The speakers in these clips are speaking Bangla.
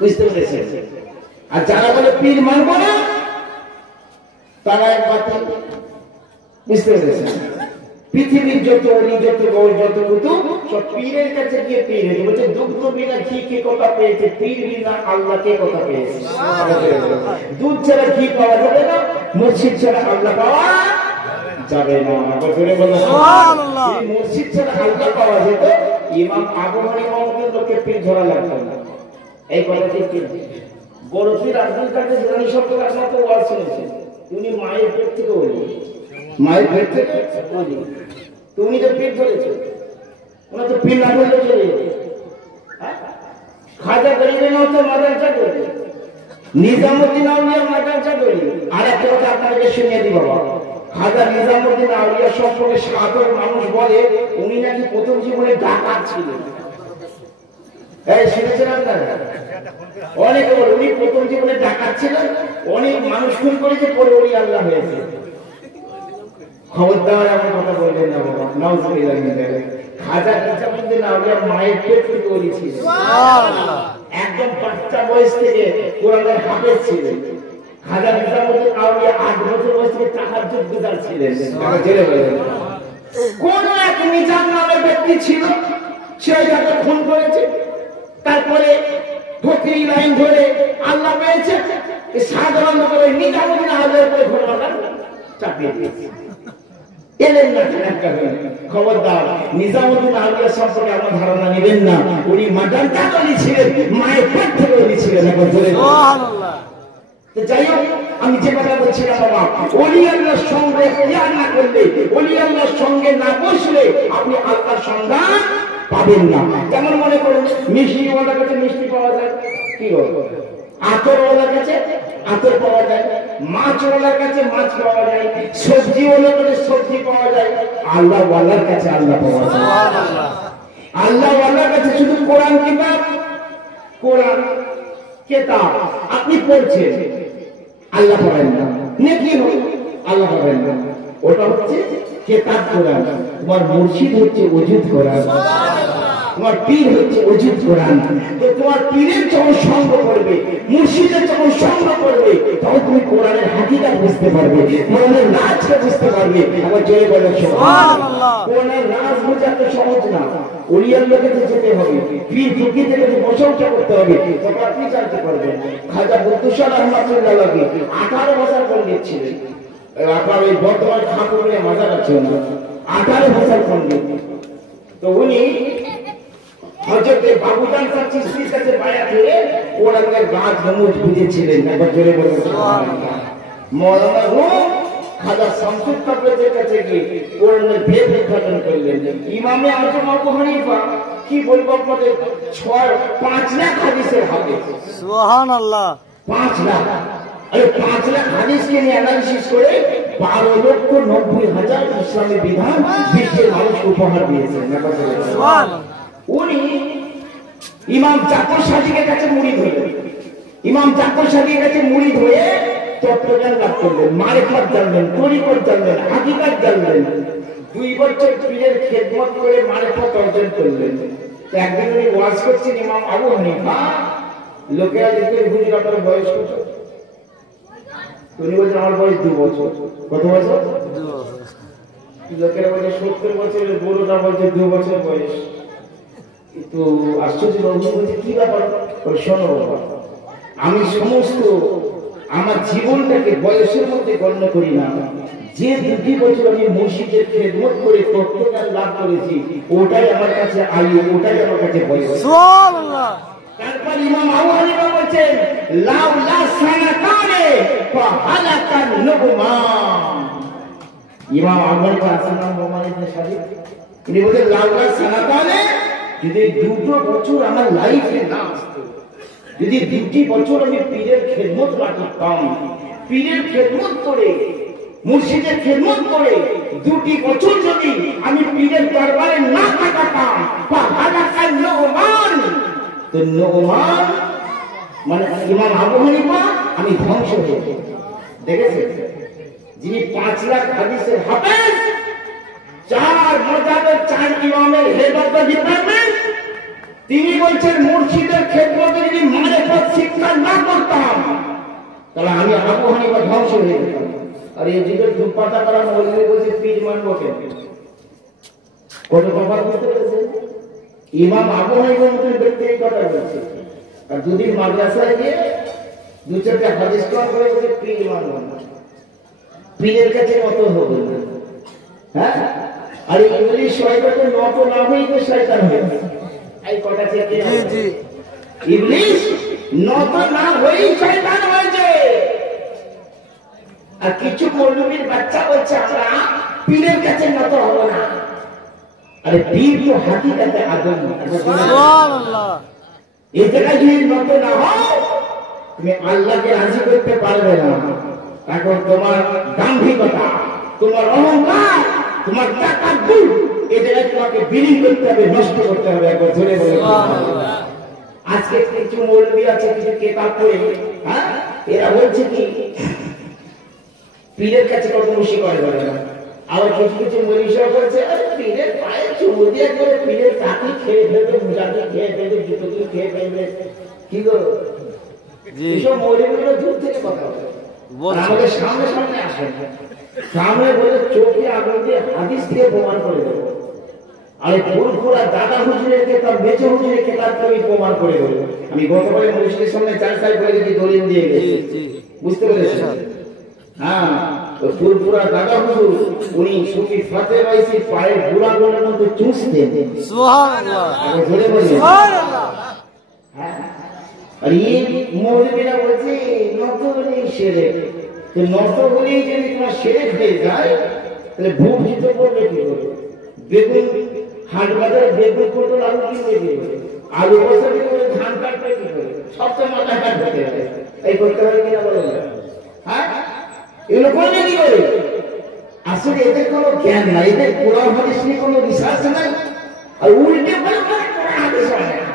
বুঝতে পেরেছেন? আর যারা বলে পীর মানব না তারা এক বাতিল। বুঝতে পেরেছেন? পৃথিবীর যত অলি, যত গৌর, যত কুতুব সব পীরের কাছে গিয়ে পীর হয়েছে। বলছে দুগ্ধ বিনা ঘি কে কথা পেয়েছে, পীর বিনা আল্লাহ কে কথা পেয়েছে। দুধ ছাড়া ঘি পাওয়া যাবে না, মুর্শিদ ছাড়া আল্লাহ পাওয়া যাবে না। মুর্শিদ ছাড়া আল্লাহ পাওয়া যেত, ইমাম আবু হানিফা মতো লোককে পীর ধরা লাগতো না। এই কথা ঠিক কি? বড় পীর আব্দুল কাদের জিলানী সরকার আপনার তো ওয়াজ শুনেছেন, উনি মায়ের পেট থেকে বলি, মায়ের পেট থেকে বলি, তুমি তো পীর ধরেছো, ওনার তো পীর না ধরলে চলে যেত। খাজা গরিবের হচ্ছে মাদ্রাসা ধরে, নিজামুদ্দিন আউলিয়া মাদ্রাসা ধরে। আর একটা কথা আপনাকে শুনিয়ে দিই বাবা, খাজা নিজামুদ্দিন আউলিয়া সম্পর্কে সাধারণ মানুষ বলে উনি নাকি প্রথম জীবনে ডাকাত ছিলেন। শুনেছেন আপনারা? অনেকে বলে উনি প্রথম জীবনে ডাকাত ছিলেন, অনেক মানুষ খুন করেছে, পরে উনি আল্লাহ হয়েছে। খবরদার এমন কথা বলবেন না বাবা, নাউজুবিল্লাহ। খাজা নিজামুদ্দিন আউলিয়া মায়ের পেট থেকে ওলি ছিলেন, একদম বাচ্চা বয়স থেকে কোরআনের হাফেজ ছিলেন। খাজা নিজামুদ্দিন আউলিয়া 8 বছর বয়স থেকে তাহাজ্জুদ গুজার ছিলেন। কোন এক নিজাম নামের ব্যক্তি ছিল, সে যাকে খুন করেছে, তারপরে ফকির লাইন ধরে আল্লাহ পেয়েছে, সাধারণ করে নিজামুদ্দিন আউলিয়ার উপরে ঘটনাটা চাপিয়ে দিয়েছে। এলেন না খবরদার, নিজামুদ্দিন আউলিয়া সম্পর্কে আমার ধারণা নেবেন না। উনি মাদ্রাসা ওলি ছিলেন, মায়ের পেট থেকে ওলি ছিলেন। যাই হোক, আমি যে কথা বলছিলাম বাবা, ওলি আল্লাহর সঙ্গে খেয়াল না করলে, ওলি আল্লাহর সঙ্গে না বসলে আপনি আল্লাহর সন্ধান পাবেন না। যেমন মনে করুন মিষ্টিওয়ালার কাছে মিষ্টি পাওয়া যায়, কি বলবো, আতরওয়ালার কাছে আতর পাওয়া যায়, মাছওয়ালার কাছে মাছ পাওয়া যায়, সবজিওয়ালার কাছে সবজি পাওয়া যায়, আল্লাহওয়ালার কাছে আল্লাহ পাওয়া যায়। আল্লাহওয়ালার কাছে শুধু কোরআন কিতাব, কোরআন কিতাব আপনি পড়ছেন, আল্লাহ পড়েন না, নেকি হয় আল্লাহ পড়েন না। ওটা হচ্ছে কিতাব কোরআন। তোমার মুর্শিদ হচ্ছে ওজুদ কোরআন, তোমার পীর হচ্ছে ওজুদ কোরআন। তো তোমার পীরের যখন সঙ্গ করবে, মুর্শিদের যখন সঙ্গ করবে, তখন তুমি কোরআনের হাকিকাত বুঝতে পারবে, কোরআনের রাজকে বুঝতে পারবে। আমার জোরে বলে সুবহানাল্লাহ। কোরআনের রাজ বোঝা তো সহজ না, ওলি আল্লাহকে যেতে হবে, পীর ফকিরদের কাছে প্রশংসা করতে হবে, তখন আপনি জানতে পারবেন। খাজা বুদ্দুশাহ রহমাতুল্লাহ আলাইহি 18 বছর পণ্ডিত ছিলেন। আপনার ওই বর্তমান ঠাকুরের মাজার আছে না, 18 বছর পণ্ডিত। তো উনি হযরতে বাবুজান সাহেব চিশতির কাছে বায়াত হয়ে কোরআনের গাছ নমুজ বুঝেছিলেন। একবার জোরে বলুন সুবহানাল্লাহ। মাওলানা রুম খাজা শামসুল তাবরেজের কাছে গিয়ে কোরআনের ভেদ উদ্ঘাটন করলেন। ইমামে আজম আবু হানিফা কি বলবো আপনাদের, 5 লাখ হাদিসের হাফেজ। সুবহানাল্লাহ। 5 লাখ, আরে 5 লাখ হাদিসকে নিয়ে অ্যানালিসিস করে 12,90,000 ইসলামী বিধান বিশ্বের মানুষ উপহার দিয়েছেন। সুবহানাল্লাহ। উনি ইমাম জাফর সাদিকের কাছে মুরিদ হলেন, ইমাম জাফর সাদিকের কাছে মুরিদ হয়ে তত্ত্বজ্ঞান লাভ করলেন, মারিফাত জানলেন, তরিকত জানলেন, হাকিকাত জানলেন। 2 বছর পীরের খেদমত করে মারিফাত অর্জন করলেন। একদিন উনি ওয়াজ করছেন ইমাম আবু হানিফা, লোকেরা দেখলেন হুজুর আপনার বয়স কত? উনি বলছেন আমার বয়স 2 বছর। কত বছর? 2 বছর। লোকেরা বলছে 70 বছরের বুড়োটা বলছে 2 বছর বয়স। তো আশ্চর্য বলছে কি ব্যাপার? শোনো, আমি সমস্ত আমার জীবনটাকে বয়সের মধ্যে গণ্য করি না। যে 2 বছর আমি মুর্শিদের খেদমত করে তত্ত্বজ্ঞান লাভ করেছি, ওটাই আমার কাছে আয়ু, ওটাই আমার কাছে বয়স। সুবহানাল্লাহ। তারপর ইমাম আবু হানিফা বলেন লাউলা সানাতানে ফাহালাকান নুগমান। ইমাম আবু হানিফা আসলাম মোহাম্মদ ইবনে সাবিত, তিনি বলেন লাউলা সানাতানে, যদি 2 বছর আমার লাইফে না আসতো, যদি 2 বছর আমি পীরের খেদমত না করতাম, পীরের খেদমত করে মুর্শিদের খেদমত করে 2 বছর যদি আমি পীরের দরবারে না থাকতাম, ফাহালাকান নুগমান, তো নুগমান মানে ইমাম আবু হানিফা আমি ধ্বংস হয়ে যেতাম। দেখেছেন, যিনি 5 লাখ হাদিসের হাফেজ, 4 মাযহাবের 4 ইমামের হেড অফ দ্য ডিপার্টমেন্ট, তিনি বলছেন মুর্শিদের খেদমতে যদি মারিফাত তাহলে আমি আবু হানিফা ধ্বংস হয়ে গেলাম। আর এই যুগের দুপাতা করা মৌলবি বলছে পীর মানবো কেন? কত কথা বুঝতে পেরেছেন? ইমাম আবু হানিফার মতন ব্যক্তি এই কথা বলছে। আর দুদিন মাদ্রাসায় গিয়ে দু চারটা হাদিস কোরআন করে বলছে পীর মানবো না, পীরের কাছে মত হবে না। হ্যাঁ, আর ইংলিশ শয়তানকে নত না হই তো শয়তান হয়। এই কথা থেকে জি জি ইবলিস নত না হই শয়তান হয়েছে। আর কিছু মৌলবীর বাচ্চা বলছে আমরা পীরের কাছে নত হব না। আরে পীর তো হাকিকাতে আদম। সুবহানাল্লাহ। এই জায়গায় যদি নত না হও তুমি আল্লাহকে রাজি করতে পারবে না। এখন তোমার দাম্ভিকতা, তোমার অহংকার, তোমার তাকাব্বুর, এই জায়গায় তোমাকে বিলীন করতে হবে, নষ্ট করতে হবে। একবার ধরে বলে আজকে কিছু মৌলবী আছে কিছু কেতাব পড়ে, হ্যাঁ, এরা বলছে কি পীরের কাছে কত খুশি করে বলে না। আবার কিছু কিছু মনীষা বলছে আরে পীরের পায়ে চুমু দিয়ে করে পীরের কাঠি খেয়ে ফেলবে, মুজাটি খেয়ে ফেলবে, জুতো দিয়ে খেয়ে ফেলবে। কি গো, এইসব মৌলবীগুলো দূর থেকে কথা বলে, আমাদের সামনে সামনে আসে, সামনে বলে চোখে আগুন দিয়ে হাদিস দিয়ে প্রমাণ করে দেবো। আরে ফুরফুরা দাদা হুজুরের কেতাব, মেজো হুজুরের কেতাব আমি প্রমাণ করে দেবো। আমি গতকালে মনীষীর সামনে 4 সাল করে যদি দলিল দিয়ে গেছি, বুঝতে পেরেছেন? হ্যাঁ, ওই ফুরফুরা দাদা হুজুর উনি সুফি ফাতে রাইসি পায়ের গোড়াগুলোর মধ্যে চুষতেন। সুবহানাল্লাহ ধরে বলি সুবহানাল্লাহ। হ্যাঁ, আর এই মৌলবীরা বলছে নত হলেই শিরক। তো নত হলেই যদি তোমার শিরক হয়ে যায় তাহলে ভূত হিতে করবে কি করে? বেগুন হাট বাজারে বেগুন পটল আলু কিনবে কি করে? আলু বসাবে কি করে? ধান কাটবে কি করে? সব তো মাথায় কাটতে হবে। এই করতে হবে কিনা বলেন? হ্যাঁ, এগুলো করবে কি করে? আসলে এদের কোনো জ্ঞান নাই, এদের কোরআন হাদিস নিয়ে কোনো রিসার্চ নাই। আর উল্টে বলে কোরআন হাদিস হয় না।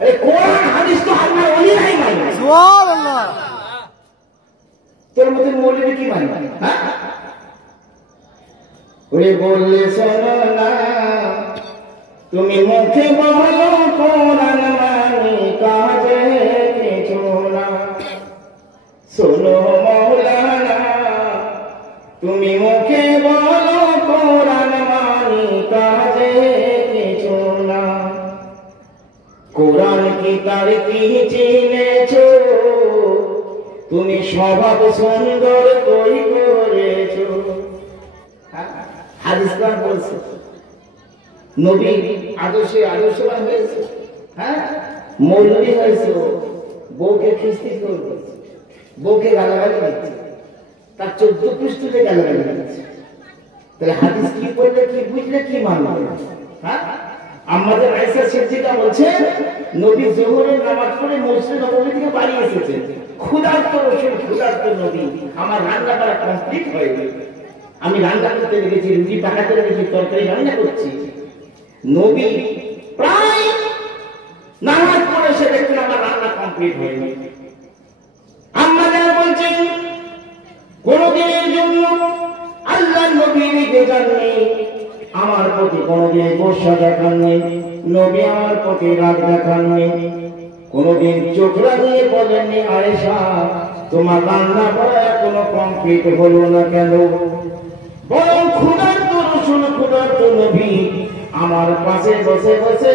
আরে কোরআন হাদিস তো আল্লাহর ওলিরাই মানে। সুবহানাল্লাহ। তোর মধ্যে মৌলবী কি মানে? হ্যাঁ, ওরে বললে শোনো না, তুমি মুখে বলো কোরআন মানি কাজে কিছু না। শোনো মৌলানা, তুমি মুখে বলো কোরআন মানি কাজে কিছু না। কোরআন কি তার কি চিনেছো? তুমি স্বভাব সুন্দর কই করেছো। হাদিস কোরআন বলছে নবী আদর্শে আদর্শবান হয়েছে। হ্যাঁ, মৌলবী হয়েছে, বউকে খিস্তি করবে, বউকে গালাগালি দিচ্ছে, তার 14 পৃষ্ঠে গালাগালি দিচ্ছে। তাহলে হাদিস কি বললে, কি বুঝলে, কি মানবে? হ্যাঁ, আমাদের আয়েশা সিদ্দিকা বলছে নবী যোহরের নামাজ পড়ে মসজিদ নববী থেকে বাড়ি এসেছে, ক্ষুধার্ত রসুল, ক্ষুধার্ত নবী, আমার রান্না করা কমপ্লিট হয়ে গেছে। আমি রান্না করতে লেগেছি, রুটি পাকাতে লেগেছি, তরকারি রান্না করছি। নবী প্রায় নামাজ পড়ে সে দেখছেন আমার রান্না কমপ্লিট হয়ে গেছে। আমাদের বলছেন কোনদিনের জন্য আল্লাহ নবী রেগে যাননি, আমার প্রতি কোনদিন গোসা দেখাননি, নবী আমার প্রতি রাগ দেখাননি, কোনদিন চোখ লাগিয়ে বলেননি আয়েশা তোমার রান্না করা এখনো কমপ্লিট হলো না কেন? বরং ক্ষুধার্ত রসুল, ক্ষুধার্ত নবী আমার পাশে বসে বসে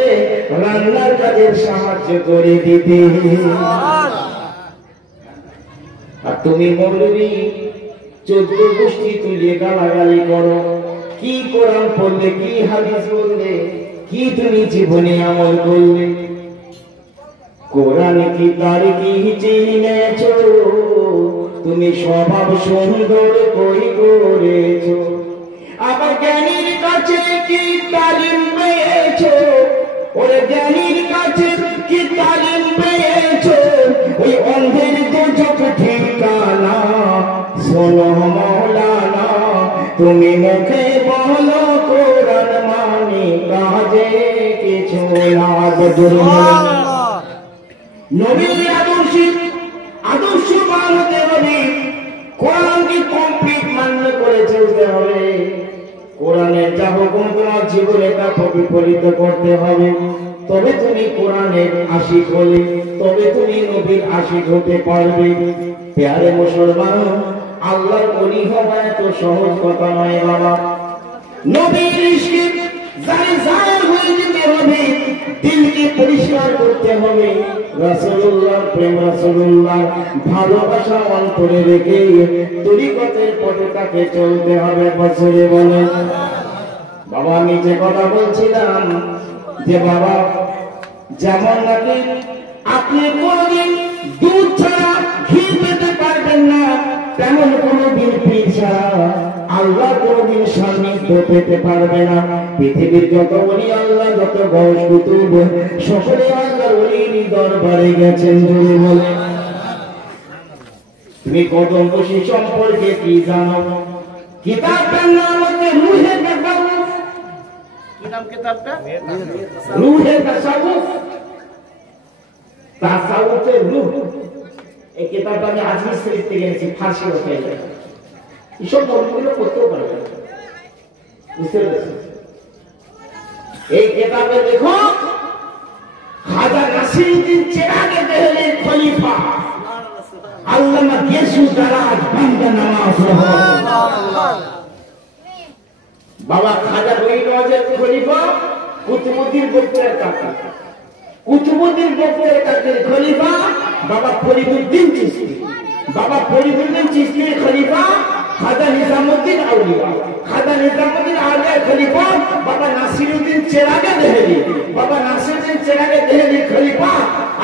রান্নার কাজের সাহায্য করে দিতে। আর তুমি মৌলবী 14 গোষ্ঠী তুলে গালাগালি করো। কি কোরআন পড়লে, কি হাদিস বললে, কি তুমি জীবনে আমল করলে? কোরআন কি তার কি চিনেছো? তুমি স্বভাব সুন্দর কই করেছো? আবার জ্ঞানীর কাছে কি তালিম পেয়েছো? ওরে জ্ঞানীর কাছে কি তালিম পেয়েছো? ওই অন্ধের তো চোখ ঠিকানা। শোনো মৌলানা, তুমি মুখে বলো কোরআন মানি কাজে কিছু না। নবীর আদর্শ মানতে হবে, কোরআনকে কমপ্লিট মান্য করে চলতে হবে। কোরআনের যা হুকুম তোমার জীবনে তা প্রতিফলিত করতে হবে। তবে তুমি কোরআনের আশিক হলে, তবে তুমি নবীর আশিক হতে পারবে। প্যারে মুসলমান, আল্লাহর ওলি হওয়া এত সহজ কথা নয় বাবা। নবীর ইশকে জারিজার হয়ে যেতে হবে, দিলকে পরিষ্কার করতে হবে, রাসূলুল্লাহর প্রেম, রাসূলুল্লাহর ভালোবাসা অন্তরে রেখে তরিকতের পথে চলতে হবে। বছরে বলে বাবা, আমি যে কথা বলছিলাম যে বাবা, যেমন নাকি আপনি কোনদিন দুধ ছাড়া ঘি পেতে পারবেন না, তেমন কোনদিন পীর ছাড়া আল্লাহ কোনদিন সান্নিধ্য পেতে পারবে না। পৃথিবীর যত ওলি আল্লাহ, যত গৌস কুতুব, সকলে আল্লাহর ওলির দরবারে গেছেন। যদি বলে তুমি কদম বসি সম্পর্কে কি জানো? কিতাবটার নাম হচ্ছে রুহে তাসাউফ। কি নাম কিতাবটা? রুহে তাসাউফ, তাসাউফের রূহ। এই কিতাবটা আমি আজমির শরীফ থেকে এনেছি, ফার্সি ভাষায়। এসব বইগুলো পড়তেও পারবে, বুঝতে পেরেছেন? এই কিতাবে দেখো, খাজা নাসিরউদ্দিন চেরাগী দেহলির খলিফা আল্লামা গিয়াসুল দারাজ বান্দা নামাজ রহমাতুল্লাহ। বাবা খাজা গরিবনওয়াজের খলিফা কুতুবউদ্দিন বক্তের কাকা, কুতুবউদ্দিন বক্তের কাকার খলিফা বাবা ফরিদউদ্দিন চিশতি, বাবা ফরিদউদ্দিন চিশতির খলিফা খাজা নিজামউদ্দিন আউলিয়া, খাজা নিজামউদ্দিন আউলিয়ার খলিফা বাবা নাসিরউদ্দিন চেরাগী দেহলি, বাবা নাসিরউদ্দিন চেরাগী দেহলির খলিফা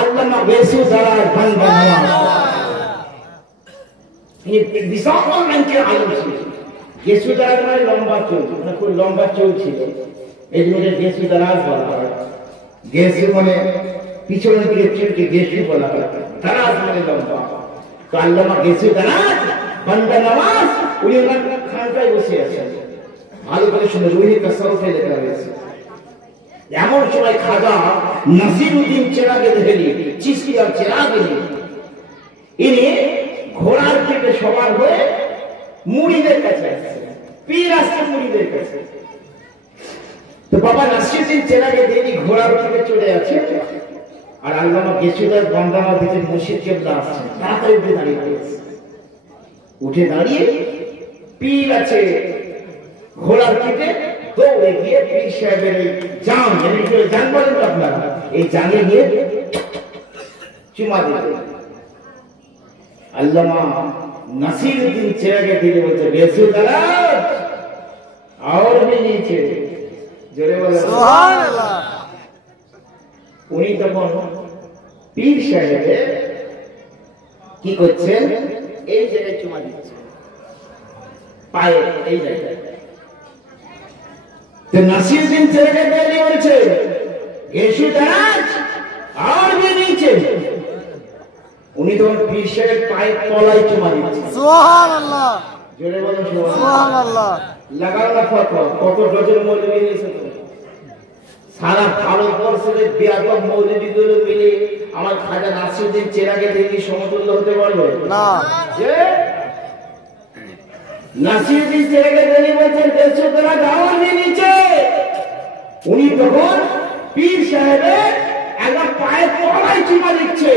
আল্লামা গিয়াসুল দারাজ বান্দা নামাজ। এই বিশাল সংখ্যার আলেম ছিল। গিয়াসুল দারাজ মানে লম্বা চুল, মানে খুব লম্বা চুল ছিল, এই জন্য গিয়াসুল দারাজ বলা হয়। গিয়াসুল মানে পিছনের দিকে চুলকে গিয়াসুল বলা হয়, দারাজ মানে লম্বা। তো আল্লামা গিয়াসুল দারাজ বান্দা নামাজ উনি ওনার খানকায় বসে আছেন। ভালো করে শুনে, রুহে তাসাউফে লেখা হয়েছে। এমন সময় খাজা নাসিরউদ্দিন চেরাগী দেহলি, চিশতি আর চেরাগী, ইনি ঘোড়ার থেকে সবার হয়ে মুরিদের কাছে আসছে, পীর আসছে মুরিদের কাছে। তো বাবা নাসিরউদ্দিন চেরাগী দেহলি ঘোড়ার থেকে চলে আছে, আর আল্লামা গিয়াসুল দারাজ বান্দা নামাজের মুর্শিদ কেবলা আসছেন। তাড়াতাড়ি উঠে দাঁড়িয়ে পড়েছে, উঠে দাঁড়িয়ে পীর আছে ঘোড়ার পিঠে, দৌড়ে গিয়ে পীর সাহেবের এই জান, জান বলেন আপনারা, এই জানে গিয়ে চুমা দিতে। আল্লামা নাসিরউদ্দিন চেরাগী দেহলি বলছে, গিয়াসুল দারাজ और भी नीचे, জোরে বলেন সুবহানাল্লাহ। উনি তখন পীর সাহেবের কি করছেন, এই জায়গায় চুমা দিচ্ছে পায়ে, এই জায়গায়। তো নাসিরউদ্দিন চেরাগী দেহলি বলছে, গিয়াসুল দারাজ और भी नीचे। উনি তখন পীর সাহেবের পায়ের তলায় চুমা দিচ্ছে। সুবহানাল্লাহ, জোরে বলেন সুবহানাল্লাহ। লাগাও না ফটো, কত ডজন মৌলবী এসেছে সারা ভারতবর্ষের বেয়াদব মৌলবীগুলো মিলে আমার খাজা নাসিরউদ্দিন চেরাগী দেহলি সমতুল্য হতে পারবে না। যে নাসিরউদ্দিন চেরাগী দেহলি বলছেন, গিয়াসুল দারাজ और भी नीचे। উনি তখন পীর সাহেবের একদম পায়ের তলায় চুমা দিচ্ছে।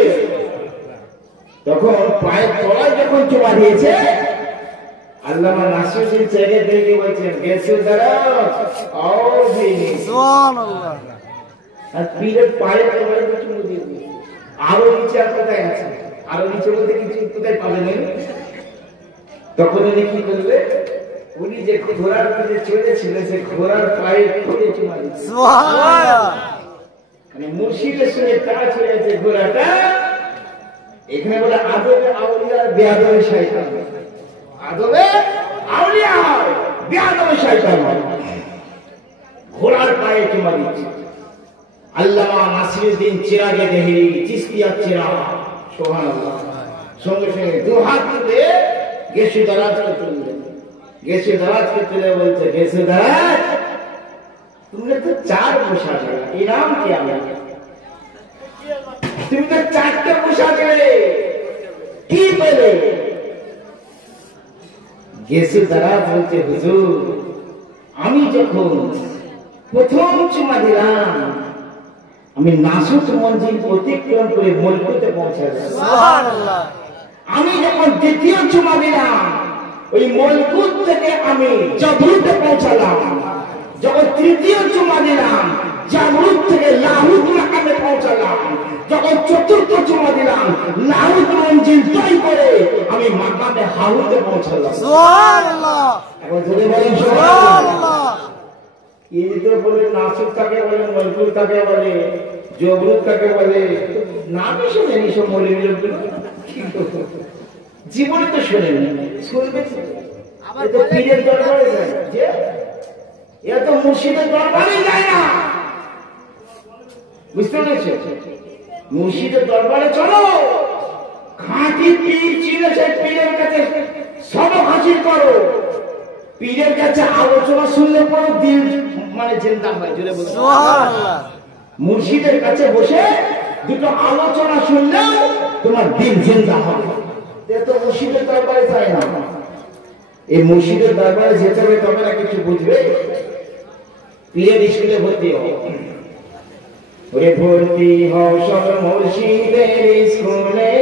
তখন পায়ের তলায় যখন চুমা দিয়েছে, আল্লামা নাসিরউদ্দিন চেরাগী দেহলি বলছেন, গিয়াসুল দারাজ और भी नीचे। সুবহানাল্লাহ। আর পীরের পায়ের তলায় চুমা দিয়েছে। আরো নিচে আর কোথায় আছে? আরো নিচে বলতে কিছু কোথায় পাবেন? তখন উনি কি করবে, উনি যে ঘোড়ার পিঠে চড়েছিল, সে ঘোড়ার পায়ে পড়ে চুমা দিচ্ছে। সুবহানাল্লাহ। মানে মুর্শিদের সঙ্গে টাচ হয়ে আছে ঘোড়াটা। এখানে বলে আদবে আউলিয়া, বেয়াদবে শয়তান। আদবে আউলিয়া হয়, বেয়াদবে শয়তান হয়। ঘোড়ার পায়ে চুমা দিচ্ছে। আল্লামা নাসিরউদ্দিন চেরাগী দেহলি, চিশতি আর চেরাগ, সুবহানাল্লাহ, সঙ্গে সঙ্গে দু হাত তুলে গিয়াসুল দারাজকে তুললেন। গিয়াসুল দারাজকে তুলে বলছে, গিয়াসুল দারাজ तुमने तो 4 पोशा दिया, इनाम क्या है? तुम तो 4 पोशा दिले, की पेले? গিয়াসুল দারাজ বলছে, হুজুর আমি যখন প্রথম চুমা দিলাম, আমি নাসুত মঞ্জিল অতিক্রম করে মলকুতে পৌঁছালাম। সুবহানাল্লাহ। আমি যখন দ্বিতীয় চুমা দিলাম ওই মলকুত থেকে আমি জাবরুতে পৌঁছালাম, যখন তৃতীয় চুমা দিলাম জাবরুত থেকে লাহুত মাকামে পৌঁছালাম, যখন চতুর্থ চুমা দিলাম লাহুত মঞ্জিল তৈ করে আমি মাকামে হাউতে পৌঁছালাম। সুবহানাল্লাহ। এখন যদি বলেন সুবহানাল্লাহ। এই তো বলে নাসিক কাকে বলে, মলকুত কাকে বলে, জাবরুত কাকে বলে, নামই শুনেনি সব মৌলবী লোকগুলো। জীবনে তো শোনেনি, শুনবে আবার পীরের দরবারে যায় যে এরা তো মুর্শিদের দরবারে যায় না, বুঝতে পেরেছো? মুর্শিদের দরবারে চলো, খাঁটি পীর চিনে সেই পীরের কাছে সবক হাসিল করো, পীরের কাছে আলোচনা শুনলে পরে দিল মানে চিন্তা হয়। জোরে বলো সুবহানাল্লাহ। মুর্শিদের কাছে বসে দুটো আলোচনা শুনলেও তোমার দিল জিন্দা হবে। তো মুর্শিদের দরবারে যায় না, এই মুর্শিদের দরবারে যেতে হবে তবে না কিছু বুঝবে। পীরের স্কুলে ভর্তি হও, ওরে ভর্তি হও সব মুর্শিদের স্কুলে,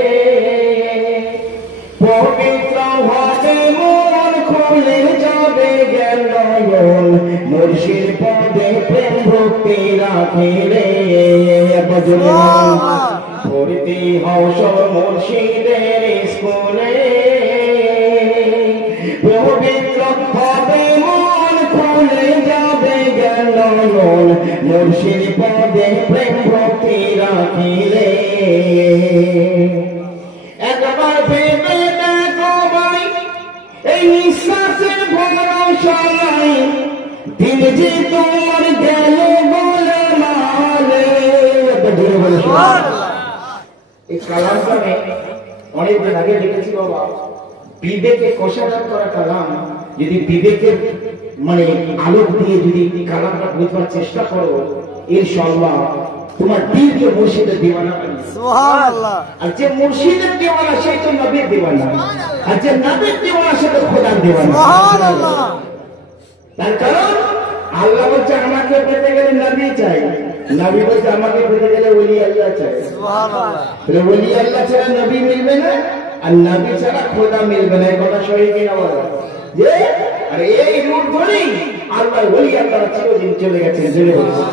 পবিত্র হবে মন, খুলে যাবে জ্ঞান নয়ন, মুর্শিদ পদে প্রেম ভক্তি রাখিলে। ভর্তি হও সব মুর্শিদের স্কুলে, পবিত্র হবে মন, খুলে যাবে জ্ঞান নয়ন, মুর্শিদ পদে প্রেম ভক্তি রাখিলে। একবার ভেবে দেখো ভাই, এই নিঃশ্বাসের ভরসা নাই, দিন যে তোমার গেল বলে মালে। এই কালামটা অনেকদিন আগে লিখেছি বাবা, বিবেকে কষাঘাত করা কালাম। যদি বিবেকের মানে আলোক দিয়ে যদি কালামটা বুঝবার চেষ্টা করো, ইনশাআল্লাহ তোমার দিলকে মুর্শিদের দিওয়ানা বানিয়ে। সুবহানাল্লাহ। আর যে মুর্শিদের দিওয়ানা সে তো নবীর দিওয়ানা, আর যে নবীর দিওয়ানা সে তো খোদার দিওয়ানা। সুবহানাল্লাহ। তার কারণ আল্লাহ বলছে আমাকে পেতে গেলে নবী চাই, নবী বলছে আমাকে পেতে গেলে ওলি আল্লাহ চাই। সুবহানাল্লাহ। তাহলে ওলি আল্লাহ ছাড়া নবী মিলবে না, আর নবী ছাড়া খোদা মিলবে না। এই কথা সহি কিনা বলো? যে আর এই রূপ ধরেই আল্লাহ ওলি আল্লাহ চিরদিন চলে গেছে। জেনে বলছে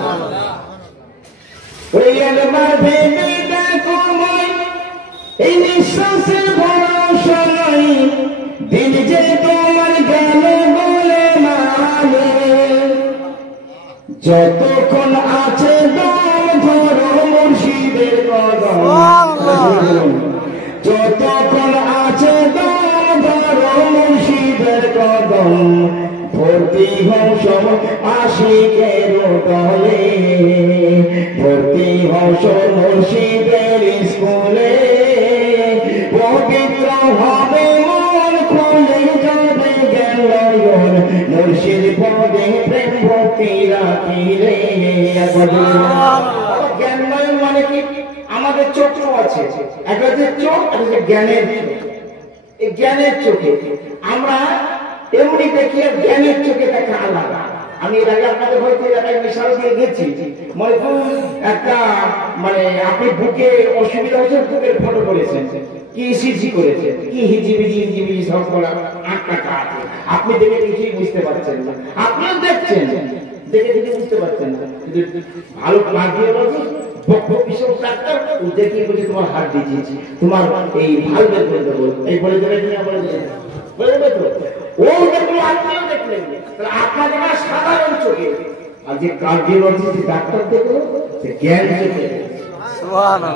ওই একবার ভেবে দেখো ভাই, এই নিঃশ্বাসের ভরসা নাই, দিন যে তোমার গেল বলে মানে, যতক্ষণ আছে দম ধরো মুর্শিদের কদম, যতক্ষণ আছে দম ধরো মুর্শিদের কদম, ভর্তি হও সব আশিকের দলে, ভর্তি হও সব মুর্শিদের স্কুলে, পবিত্র হবে মন, খুলে যাবে জ্ঞান নয়ন, মুর্শিদ পদে প্রেম ভক্তি রাখিলে। জ্ঞান নয়ন মানে কি? আমাদের চোখ আছে, একটা যে চোখ, একটা যে জ্ঞানের চোখ। এই জ্ঞানের চোখে আমরা এমনি দেখি, আর জ্ঞানের চোখে দেখা আলাদা। আমি এর আগে আপনাদের হয়তো এলাকায় মিশাল দিয়ে গেছি, মনে করুন একটা মানে আপনি বুকে অসুবিধা হচ্ছে, বুকের ফটো করেছেন, কি ইসিজি করেছে, কি হিজিবিজি হিজিবিজি সব করা আটটা কাজ, আপনি দেখে কিছুই বুঝতে পারছেন না। আপনিও দেখছেন, দেখে দেখে বুঝতে পারছেন না। কিন্তু ভালো কার্ডিওলজিস্ট ডাক্তার দেখিয়ে বলছে তোমার হার্ট ডিজিজ, তোমার এই ভালভের করে দেবো, এই বলে দেবে কি না বলে দেবে, বলে দেবে তো। ও দেখলো, আপনিও দেখলেন, তাহলে আপনার দেখা সাধারণ চোখে, আর যে কার্ডিওলজিস্ট ডাক্তার দেখলো সে জ্ঞান চোখে। সুবহানাল্লাহ।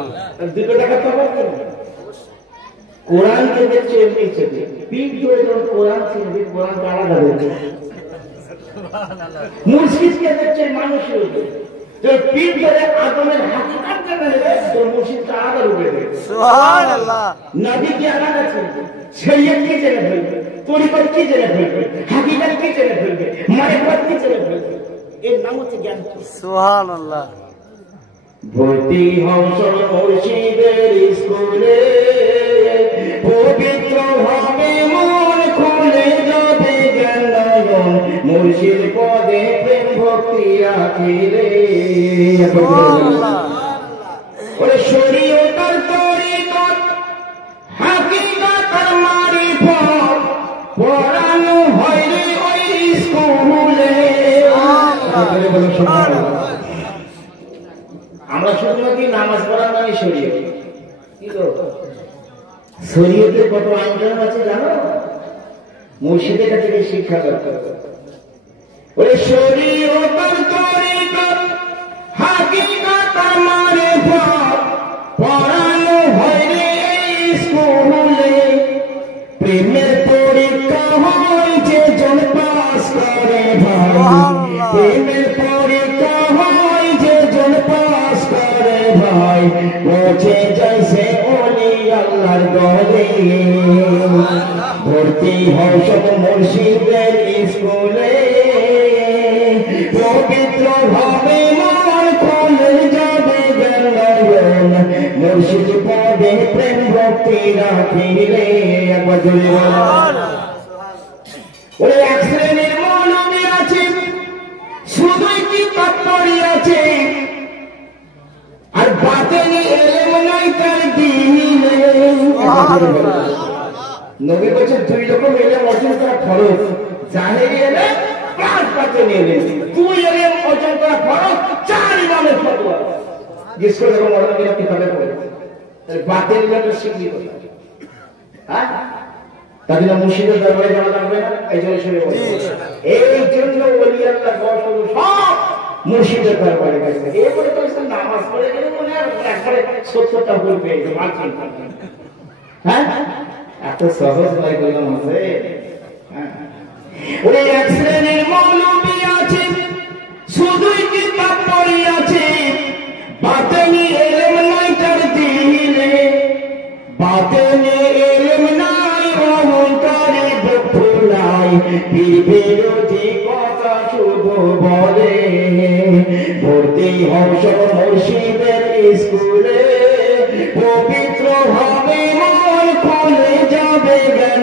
দুটো দেখাতে হবে। কোরআনকে দেখছে এমনি চোখে, পিঠ ধরে যখন কোরআন চিনবে, কোরআনকে আলাদা দেখবে। মুর্শিদকে দেখছে মানুষের উপরে, পিঠ ধরে আদমের হাকিকাত জানা নেবে, তোর মুর্শিদকে আলাদা রূপে দেখবে। সুবহানাল্লাহ। নবীকে আলাদা চিনবে, শরীয়ত কি জেনে ফেলবে, তরিকত কি জেনে ফেলবে, হাকিকাত কি জেনে ফেলবে, মারিফত কি জেনে ফেলবে। এর নাম হচ্ছে জ্ঞান। সুবহানাল্লাহ। ভর্তি হও সব মুর্শিদের স্কুলে, পবিত্র হবে মন, খুলে যাবে জ্ঞান নয়ন, মুর্শিদ পদে প্রেম ভক্তি রাখিলে। ওরে শরীয়ত আর তরিকত হাকিকত জোরে বলুন সুবহানাল্লাহ। আমরা শুধুমাত্র নামাজ পড়া মানে শরীয়ত, কি গো শরীয়তের কত আইন আছে জানো? মুর্শিদের কাছে থেকে শিক্ষা দরকার। ওরে শরীয়তের তরিকত হাকিকত মারিফত পড়ানো হয় রে স্কুলে, প্রেমের পরীক্ষা হয় যে জন পাস করে ভাই, প্রেমের পরীক্ষা হয় যে জন পাস করে ভাই, পৌঁছে যাইছে ওলি আল্লাহর গলে, ভর্তি হয় সব মুর্শিদের স্কুলে, পবিত্র ভাবে মন খুলে যাবে জ্ঞান, মুর্শিদ পদে প্রেম ভক্তি রাখিলে। একবার জোরে বলুন। ওই এক শ্রেণীর মৌলবী আছে শুধুই কিতাব পড়িয়াছে, আর বাতেনি এলেম নাই তার দিনে। নবী বলেছেন দুই রকম এলেম অর্জন করা ফরজ, জাহেরি এলেম প্লাস বাতেনি এলেম। দুই এলেম অর্জন করা ফরজ, চার ইমামের ফতোয়া। जिसको देखो मौलवीরা কিতাবে পড়েছে, তাহলে বাতেনি এলেম শিখলি কোথায়? হ্যাঁ, তাহলে মুর্শিদের দরবারে যাওয়া লাগবে না? এই জন্য শুনে বলি, এই জন্য ওলি আল্লাহ বসল সব মুর্শিদের দরবারে গেছে। এরপরে তো নামাজ পড়ে গেলে মনে হয় একবারে 70টা ভুল পেয়ে যাবে। হ্যাঁ, এত সহজ নয় বললাম আছে। ওই এক শ্রেণীর মৌলবী আছে শুধুই কিতাব পড়িয়াছে, বাতেনি এলেম নাই তার দিলে, বাতেনি এলেম নাই অহংকারে দুঃখ নাই, পীর বিরোধী কথা শুধু বলে, ভর্তি হও সব মুর্শিদের স্কুলে, পবিত্র হবে মন খুলে যাবে জ্ঞান,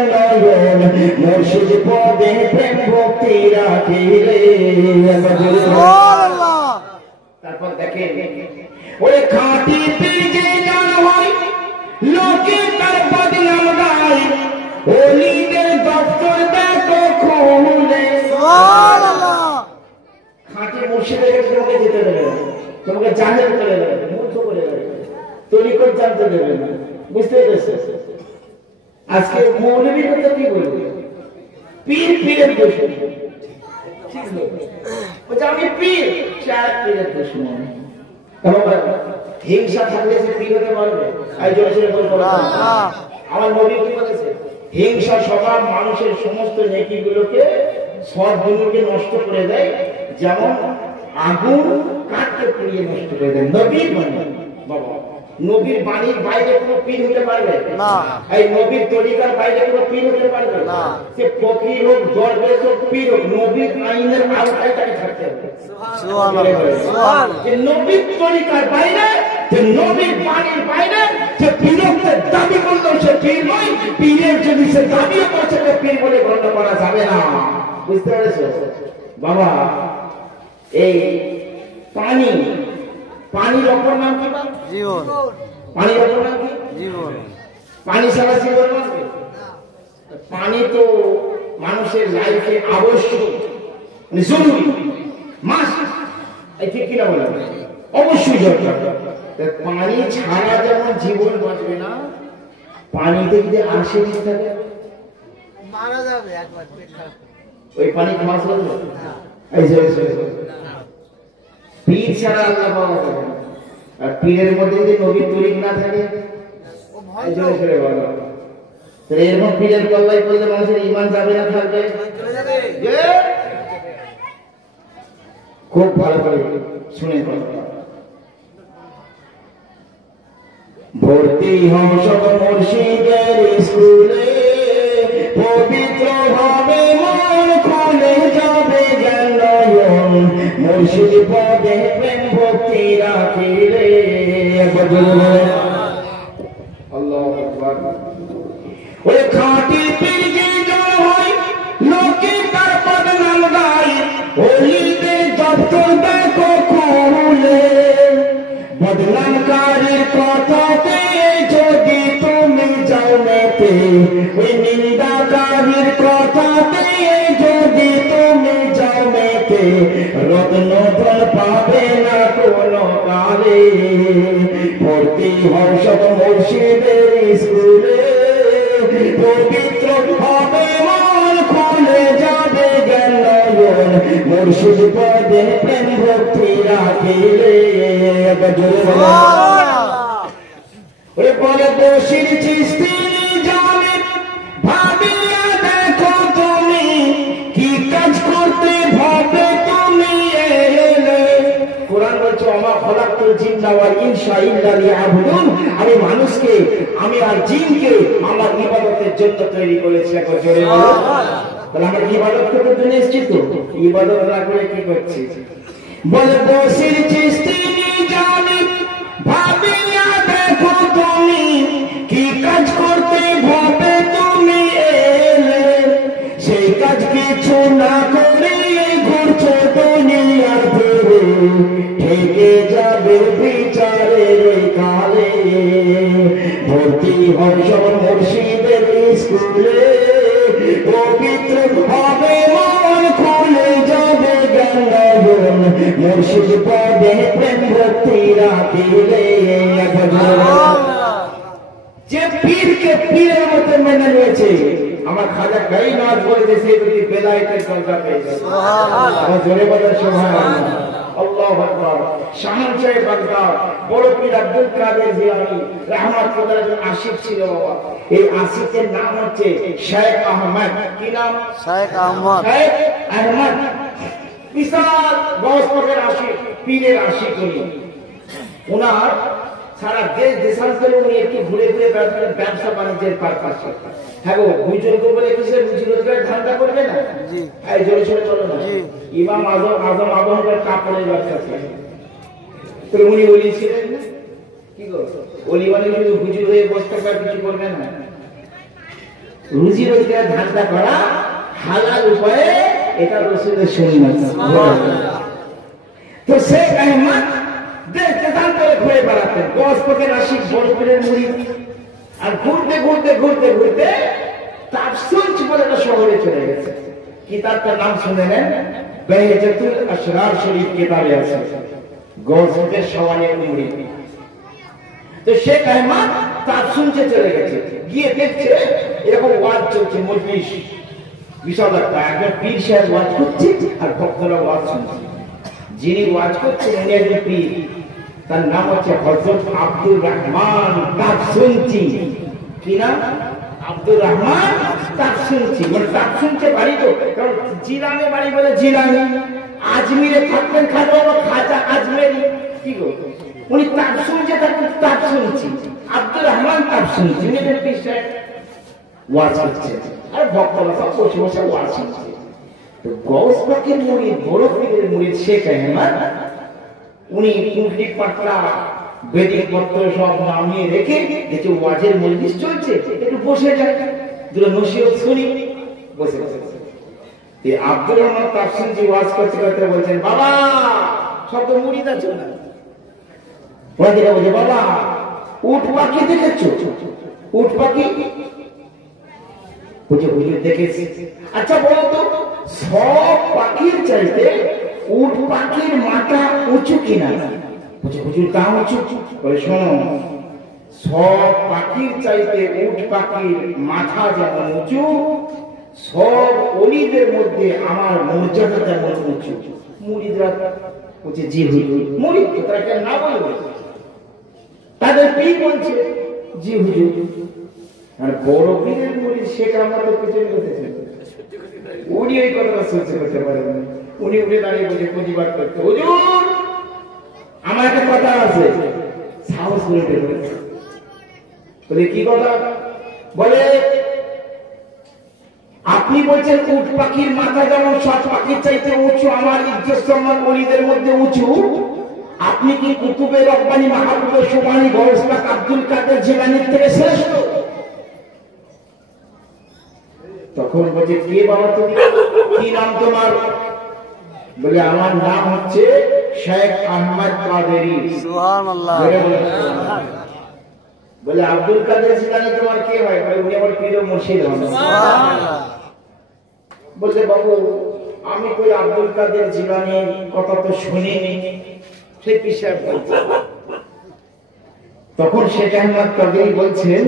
মুর্শিদ পদে প্রেম ভক্তি রাখিলে। তারপর দেখেন ওই খাঁটি পীর যে জান হয় লোকে তার বদনাম গায়, ওলিদের দপ্তর দেখো খুলে। খাঁটি মুর্শিদের কাছে তোমাকে যেতে দেবে না, তোমাকে জাহেল করে দেবে, মূর্খ করে দেবে, তরিকত জানতে দেবে না। বুঝতে পেরেছ? আজকে মৌলবীর কথা কি বলবো, পীর পীরের দুশমন। আমি পীর, চার পীরের দুশমন। হিংসা থাকলে সে পীর হতে পারবে? আমার নবী কি বলেছে? হিংসা স্বভাব মানুষের সমস্ত নেকিগুলোকে, সদ্গুলোকে নষ্ট করে দেয়, যেমন আগুন কাঠকে পুড়িয়ে নষ্ট করে দেয়। নবীর বাণী, বাবা নবীর বাণীর বাইরে কোনো পীর হতে পারবে না, এই নবীর তরিকার বাইরে কোনো পীর হতে পারবে না। সে ফকির হোক, দরবেশ হোক, পীর হোক, নবীর আইনের আওতায় তাকে থাকতে হবে। যে নবীর তরিকার বাইরে, যে নবীর বাণীর বাইরে যে পীরত্বের দাবি করলো সে পীর নয়, পীরের যদি সে দাবিও করছে পীর বলে গণ্য করা যাবে না। বুঝতে পেরেছ বাবা? এই পানি, পানির অপর নাম কি? জীবন। পানির অপর নাম কি? জীবন। পানি ছাড়া জীবন বাঁচবে? পানি তো মানুষের লাইফে আবশ্যক, মানে জরুরি, মাস্ট। এই ঠিক কিনা বলে? অবশ্যই দরকার। পানি ছাড়া যেমন জীবন বাঁচবে না, পানিতে যদি আর্সেনিক থাকে মারা যাবে একবার। ওই পানি মাছ লাগবে? এই যে পীর ছাড়া আল্লাহ পাওয়া যাবে না। আর পীরের মধ্যে যদি নবীর তরিক না থাকে, এরকম পীরের কল্লাই করলে মানুষের ঈমান যাবে না থাকবে? খুব ভালো করে শুনে ভর্তি হও সব মুর্শিদের স্কুলে, পবিত্র হবে মন খুলে যাবে জ্ঞান, মুর্শিদ পদে প্রেম ভক্তি রাখিলে। আল্লাহু আকবার। ওই খাঁটি পীর যে জন হয় লোকে তার বদনাম গায়, ওলিদের দপ্তর দেখো খুলে, বদনামকারীর কথাতে যদি তুমি যাও মেতে, ওই নিন্দাকারীর কথাতে যদি তুমি যাও মেতে, রদ নতুন পাবে না কোনো কালে, ভর্তি হও সব মুর্শিদের স্কুলে, পবিত্র হবে মন, খুলে যাবে জ্ঞান নয়ন, মুর্শিদ পদে প্রেম ভক্তি রাখিলে। ওরে বলে বশির চিশতি জানে, ভাবিয়া দেখো তুমি কি কাজ করতে ভাবে তুমি এলে। কোরআন বলছে ওমা খলাকতুল জিন্না ওয়াল ইনসা ইল্লা লিয়াবুদুন, আমি মানুষকে আমি আর জিনকে আমার ইবাদতের জন্য তৈরি করেছি। এখন জোরে বলো, তাহলে আমরা ইবাদত করতে জন্য এসেছি, তো ইবাদত না করে কি করছি? বলে বশির চিশতি জানে, ভাবিয়া দেখো তুমি কি কাজ করতে ভাবে তুমি এলে, সেই কাজ কিছু না করে ঘুরছো দুনিয়ার ঘুরে, ঠেকে যাবে বিচারের কালে। ভর্তি হও সব মুর্শিদের স্কুলে, পবিত্র হবে মন, খুলে যাবে জ্ঞান নয়ন, মুর্শিদ পদে প্রেম ভক্তি রাখিলে। যে পীরকে পীরের মতো মেনে নিয়েছে, আমার খাজা গাই নাচ বলেছে, সে যদি বেলায়েতের দরজা পেয়েছে। জোরে বলেন সুবহানাল্লাহ, আল্লাহু আকবার। শাহজাহান বাগদাদ বড় পীর আব্দুল কাদের জিলানী রাহমাতুল্লাহ আলাইহি আশিক ছিল বাবা। এই আশিকের নাম হচ্ছে শেখ আহমদ। কি নাম? শেখ আহমদ। শেখ আহমদ বিশাল গৌসপাকের আশিক, পীরের আশিক উনি। ওনার সারা দেশ দেশান্তরে উনি একটু ঘুরে ঘুরে বেড়াতেন ব্যবসা বাণিজ্যের পারপাসে। হ্যাঁ গো, বুঝুর্গ বলে কিসের রুজি রোজগারের ধান্দা করবে না? এই জোরে সোরে চলো না। ইমাম আজম আবহাওয়ার কাপড়ের ব্যবসা ছিল, তো উনি ওলি ছিলেন না? কি গো, ওলি মানে শুধু হুজুর হয়ে বসে থাকা, কিছু করবে না। রুজি রোজগারের ধান্দা করা হালাল উপায়ে, এটা রাসূলের সুন্নাত। তো শেখ আহমদ দেশ দেশান্তরে ঘুরে বেড়াতেন, গৌসপাকের আশিক, বড় পীরের মুরিদ। আর ঘুরতে ঘুরতে ঘুরতে ঘুরতে তাফসির বলে একটা শহরে চলে গেছে। কিতাবটার নাম শুনে নেন, বাহজাতুল আশরার শরীফ কিতাবে আছে, গৌসপাকের সওয়ানের মুরিদ। তো শেখ আহমদ তাফসিরে চলে গেছে, গিয়ে দেখছে এরকম ওয়াজ চলছে, মজলিস বিশাল একটা, একজন পীর সাহেব ওয়াজ করছে আর ভক্তরা ওয়াজ শুনছে। যিনি ওয়াজ করছেন উনি একজন পীর, তার নাম হচ্ছে হযরত আব্দুর রহমান তাফসিরী। কি নাম? আব্দুর রহমান তাফসিরী। মানে তাফসিরে বাড়ি, তো কারণ জিলানি বাড়ি বলে জিলানি, আজমিরে থাকতেন খাজা আজমেরি। কি গো, উনি তাফসিরে থাকতেন তাফসিরী, আব্দুর রহমান তাফসিরী। উনি একজন পীর সাহেব ওয়াজ করছেন আর ভক্তরা সব বসে বসে ওয়াজ শুনছে। তো গৌসপাকের মুরিদ, বড় পীরের মুরিদ শেখ আহমদ, উনি পুঁটলি পাটলা বেদিক পত্র সব নামিয়ে রেখে দেখে ওয়াজের মজলিস চলছে, একটু বসে যায়, দুটো নসিহত শুনি, বসে বসে। এই আব্দুর রহমান তাফসিরী ওয়াজ করতে করতে বলছেন, বাবা সব তো মুরিদ আছে না, ওয়াজিরা বলছে, বাবা উট পাখি দেখেছো? উট পাখি? বুঝে বুঝে দেখেছি। আচ্ছা বলো তো, সব পাখির চাইতে উট পাখির মাথা উঁচু কিনা? বুঝে হুজুর তা উঁচু? বলে শোনো, সব পাখির চাইতে উট পাখির মাথা যেমন উঁচু, সব ওলিদের মধ্যে আমার মর্যাদা যেমন উঁচু। মুরিদরা বলছে, জি হুজুর। মুরিদ তো তারা কেন না বলবে, তাদের পীর বলছে জি হুজুর। আর বড় পীরের মুরিদ শেখ আহমদ পিছনে বসেছেন, উনি এই কথাটা সহ্য করতে পারেন। উনি উঠে দাঁড়িয়ে বসে প্রতিবাদ করতে, হুজুর আমার একটা কথা আছে। সাহস করে বলেছে, বলে কি কথা? বলে আপনি বলছেন উট পাখির মাথা যেমন সব পাখির চাইতে উঁচু, আমার ইজ্জত সম্মান ওলিদের মধ্যে উঁচু, আপনি কি কুতুবে রব্বানি মাহবুবে সুবহানি গৌস পাক আব্দুল কাদের জিলানীর থেকে শ্রেষ্ঠ? তখন বলছে, কে বাবা তুমি, কি নাম তোমার? বলে আমার নাম হচ্ছে শেখ আহমদ কাদেরী। সুবহানাল্লাহ। বলে আব্দুল কাদের জিলানী তোমার কে হয়? বলে উনি আমার পীর ও মুর্শিদ হন। সুবহানাল্লাহ। বলছে বাবু আমি কই আব্দুল কাদের জিলানীর কথা তো শুনিনি, সেই পীর সাহেব বলছে। তখন শেখ আহমদ কাদেরী বলছেন,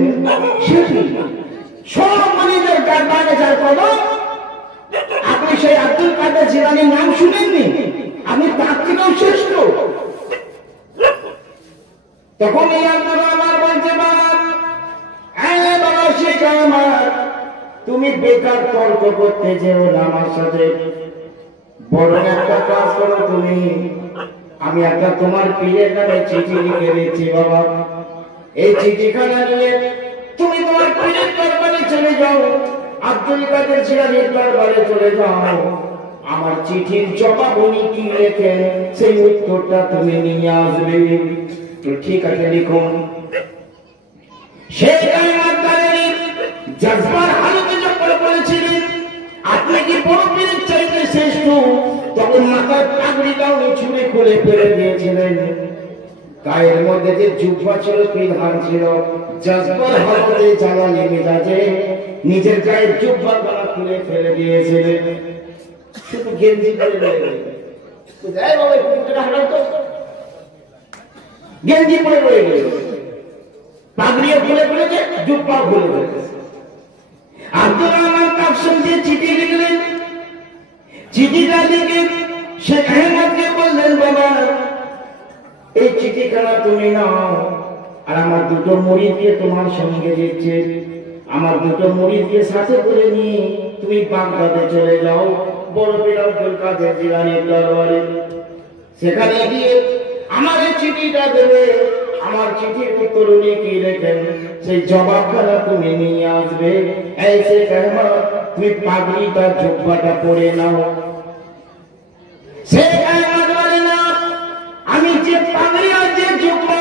সব মালিদের দরবারে যার কদম, আপনি সেই আব্দুল কাদের জিলানীর নাম শুনেননি? আপনি তার থেকেও শ্রেষ্ঠ। তখন এই আব্দুল আমার বলছে, বাবা শেখ আহমদ, তুমি বেকার তর্ক করতে যেও না আমার সাথে, বরং একটা কাজ করো তুমি, আমি একটা তোমার পীরের নামে চিঠি লিখে দিচ্ছি বাবা, এই চিঠিখানা নিয়ে তুমি তোমার পীরের দরবারে চলে যাও, আব্দুল কাদের জিলানীর দরবারে চলে যাও, আমার চিঠির জবাব উনি কি লেখেন সেই উত্তরটা তুমি নিয়ে আসবে। তো ঠিক আছে, লিখুন। শেখ আহমদ কাদেরী জজবার হালতে যখন বলেছিলেন আপনি কি বড় পীরের চাইতে শ্রেষ্ঠ, তখন মাথার পাগড়িটা উনি ছুঁড়ে খুলে ফেলে দিয়েছিলেন। গায়ের মধ্যে যে জুব্বা ছিল, পিধান ছিল, জজবার হালতে জ্বালানি মেজাজে নিজের গায়ের জুব্বা গলা খুলে ফেলে দিয়েছিলেন, শুধু গেঞ্জি পরে রয়ে গেঞ্জি পরে রয়ে গেল, পাগড়িও খুলে ফেলেছে, জুব্বাও খুলে ফেলেছে। আব্দুল রহমান কাপসন দিয়ে চিঠি লিখলেন। চিঠিটা লিখে শেখ আহমদকে বললেন, বাবা এই চিঠিখানা তুমি নাও, আর আমার দুটো মুরিদকে তোমার সঙ্গে দিচ্ছে, আমার দুটো মুরিদকে সাথে করে নিয়ে তুমি বাগদাদে চলে যাও, বড় পীর আব্দুল কাদের জিলানীর দরবারে। সেখানে গিয়ে আমার এই চিঠিটা দেবে, আমার চিঠির উত্তর উনি কি লেখেন সেই জবাবখানা তুমি নিয়ে আসবে। এই শেখ আহমদ, তুমি পাগড়িটা জুব্বাটা পরে নাও। শেখ আহমদ বলে, না, আমি যে পাগড়ি আর যে জুব্বা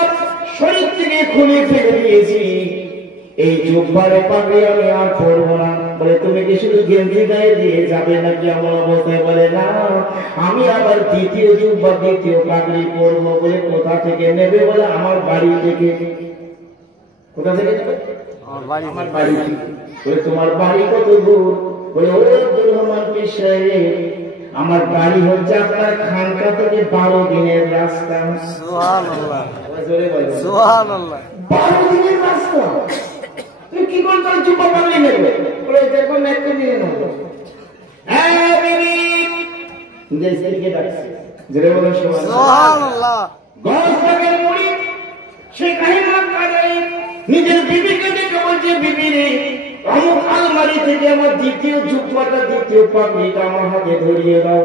শরীর থেকে খুলে ফেলে দিয়েছি, এই জুব্বার পাগড়ি আমি আর পরবো না। বলে, তুমি কি শুধু গেঞ্জি গায়ে দিয়ে যাবে নাকি এমন অবস্থায়? বলে, না, আমি আবার দ্বিতীয় জুব্বা দ্বিতীয় পাগড়ি পরবো। বলে, কোথা থেকে নেবে? বলে, আমার বাড়ি থেকে। কোথা থেকে নেবে? আমার বাড়ি থেকে। বলে, তোমার বাড়ি কত দূর? বলে, ও আব্দুল রহমান পীর সাহেব, আমার বাড়ি হচ্ছে আপনার খানকা থেকে 12 দিনের রাস্তা। সুবহানাল্লাহ, জোরে বলো সুবহানাল্লাহ। 12 দিনের রাস্তা। তুমি কি করে তার জুব্বা পাগড়ি নেবে? বলে, দেখুন একটু নিয়ে নেবো। হ্যাঁ বিবি, দেশকে ডাকছে। জোরে বলো সুবহানাল্লাহ। গৌসবাগের মুরিদ শেখ আহমদ কাদেরী নিজের বিবিকে ডেকে বলছে, বিবি রে, অমুক আলমারি থেকে আমার দ্বিতীয় জুব্বাটা দ্বিতীয় পাগড়িটা আমার হাতে ধরিয়ে দাও।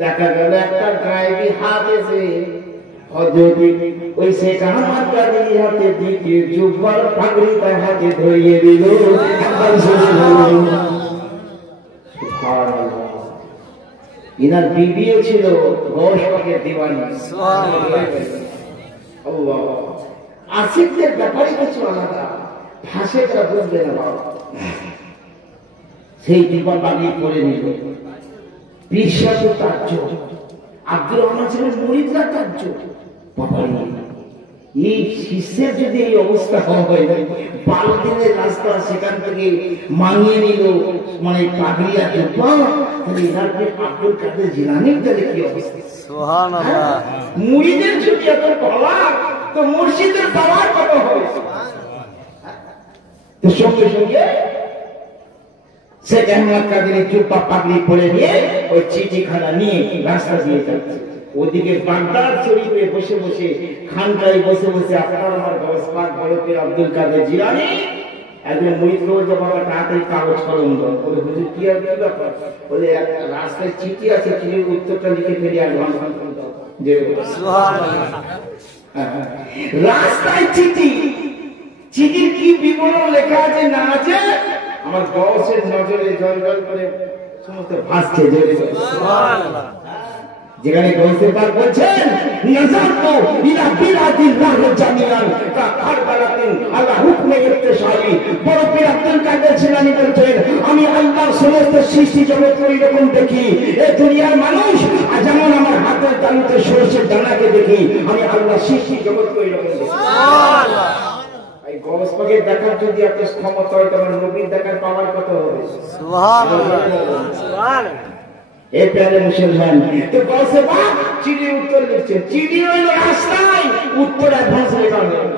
দেখা গেল একটা গায়েবী হাত এসে ওই শেখ আহমদ কাদেরী হাতে দ্বিতীয় জুব্বার পাগড়িটা হাতে ধরিয়ে দিল। ইনার বিবিও ছিল গৌসবাগের দিওয়ানি। আল্লাহ, আশিকদের ব্যাপারে কিছু আলাদা, ফাঁসেকরা বুঝবে না বাবা। সেই জুব্বা পাগড়ি পরে নিল। পীর সাহেব তাজ্জব, আব্দুর রহমান ছিলেন মুরিদরা তাজ্জব। বাবা, এই শিষ্যের যদি এই অবস্থা হয়, 12 দিনের রাস্তা সেখান থেকে মানিয়ে নিল, মানে পাগড়ি আর জুব্বা, তাহলে এনার আব্দুল কাদের জিলানীর তাহলে কি অবস্থা? সুবহানাল্লাহ। মুরিদের যদি এত পাওয়ার, তো মুর্শিদের পাওয়ার কত হবে? তো সঙ্গে সঙ্গে শেখ আহমদ কাদেরী জুব্বা পাগড়ি পরে নিয়ে ওই চিঠিখানা নিয়ে রাস্তা দিয়ে যাচ্ছে। ওদিকে বাগদাদ শরীফে বসে বসে, খানকায় বসে বসে আপনার আমার গৌস পাক বড় পীর আব্দুল কাদের জিলানী একজন মুরিদ বলছে, বাবা তাড়াতাড়ি কাগজ কলম দাও। বলে, হুজুর কি আর কি ব্যাপার? বলে, রাস্তায় চিঠি আছে, চিঠির উত্তরটা লিখে ফেলি আর রাস্তায় চিঠি, চিঠির কি বিবরণ লেখা আছে না আছে আমার গৌসের নজরে জল জল করে সমস্ত ভাসছে। সুবহানাল্লাহ। যেখানে গৌসে পাক বলছেন, নাযারতু ইলা বিলাদিল্লাহ জামিআন কা কারবালাতিন আলা হুকমে ইত্তিসালি। বড় পীর আব্দুল কাদের জিলানী বলছেন, আমি আল্লাহর সমস্ত সৃষ্টি জগৎ এরকম দেখি। এই দুনিয়ার মানুষ যেমন আমার হাতের তালুতে সরষের দানাকে দেখি, আমি আল্লাহ সৃষ্টি জগৎ এরকম দেখি। সুবহানাল্লাহ। এই গৌস পাকের দেখার যদি আপনার ক্ষমতা হয়, তোমার নবীর দেখার পাওয়ার কত হবে? সুবহানাল্লাহ, সুবহানাল্লাহ। এ প্যারে মুসলমান, তো গৌসে পাক চিঠি উত্তর লিখছে, চিঠি হইল রাস্তায়, উত্তর অ্যাডভান্স লেখা হয়ে গেল।